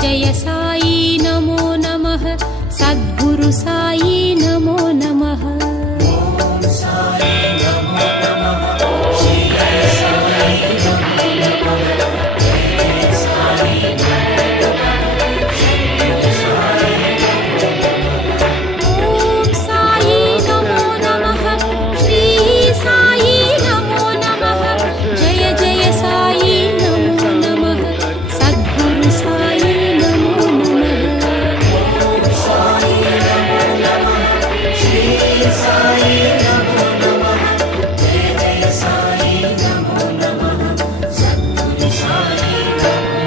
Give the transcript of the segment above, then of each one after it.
जय साई नमो नमः सद्गुरु साई नमो नमः। ओम साई नमो नमः श्री साई नमो नमः जय साई नमो नमः श्री साई ओम साई नमो नमः श्री साई नमो नमः जय जय साई नमो नमः सद्गुरु साई नमो नमः। ओम साई नमो नमः श्री साई नमो नमः जय जय साई नमो नमः सद्गुरु साई नमो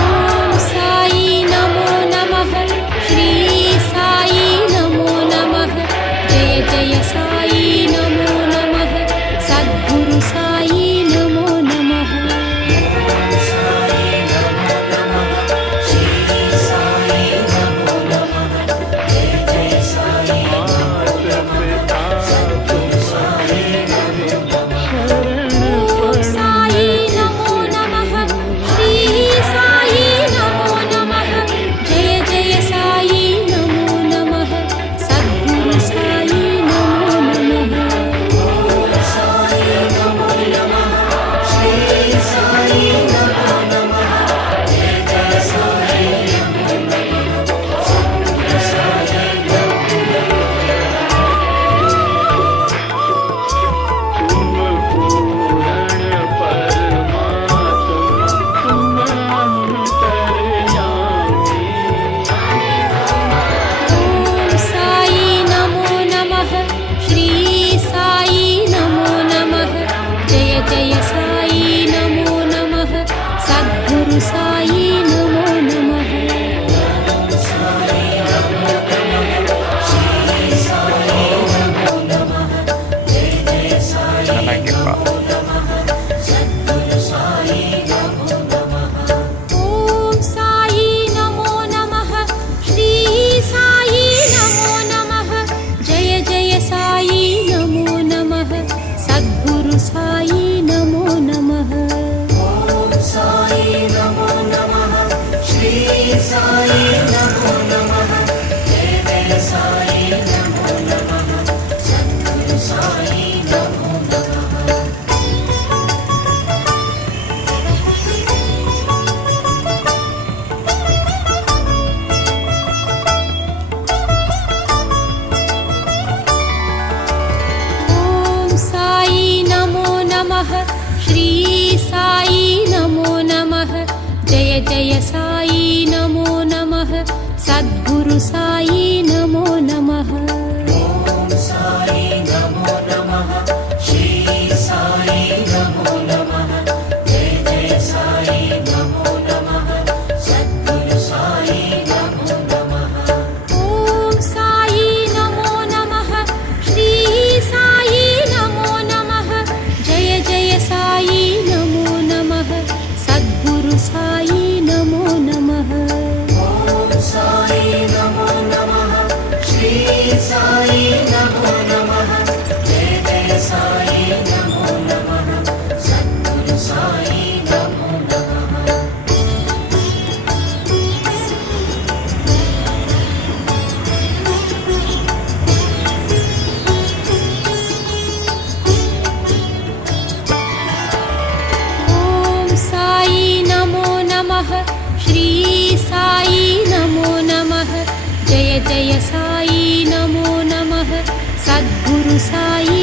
ओम साई नमो नमः श्री साई नमो नमः जय जय साई नमो नमः सद्गुरु साई नमो नमः। साई नमो नमः श्री साई नमो नमः जय जय साई नमो नमः सद्गुरु साई नमो नमः। ओम साई नमो नमः श्री साई नमो नमः जय जय साई नमो नमः सद्गुरु साई नमो नमः। साई नमो नमः श्री साई नमो नमः जय जय साई नमो नमः सद्गुरु साई नमो ओम साई नमो नमः श्री साई नमो नमः जय जय साई नमो नमः सद्गुरु साई नमो नमः। साई नमो नमः श्री साई नमो नमः जय जय साई नमो नमः सद्गुरु साई नमो नमः। ओम साई नमो नमः श्री साई नमो नमः जय जय साई नमो नमः सद्गुरु साई नमो नमः। ओम साई नमो नमः श्री साई नमो नमः जय जय साई नमो नमः सद्गुरु साई नमो नमः। ओम साई नमो नमः श्री साई नमो नमः जय जय साई नमो नमः सद्गुरु साई नमो नमः। ओम साई नमो नमः श्री साई नमो नमः जय जय साई नमो नमः सद्गुरु साई नमो नमः। ओम साई नमो नमः श्री साई नमो नमः जय जय साई नमो नमः सद्गुरु साई नमो नमः। ओम साई नमो नमः श्री साई नमो नमः जय जय साई नमो नमः सद्गुरु साई नमो नमः। ओम साई नमो नमः श्री साई नमो नमः जय जय साई नमो नमः सद्गुरु साई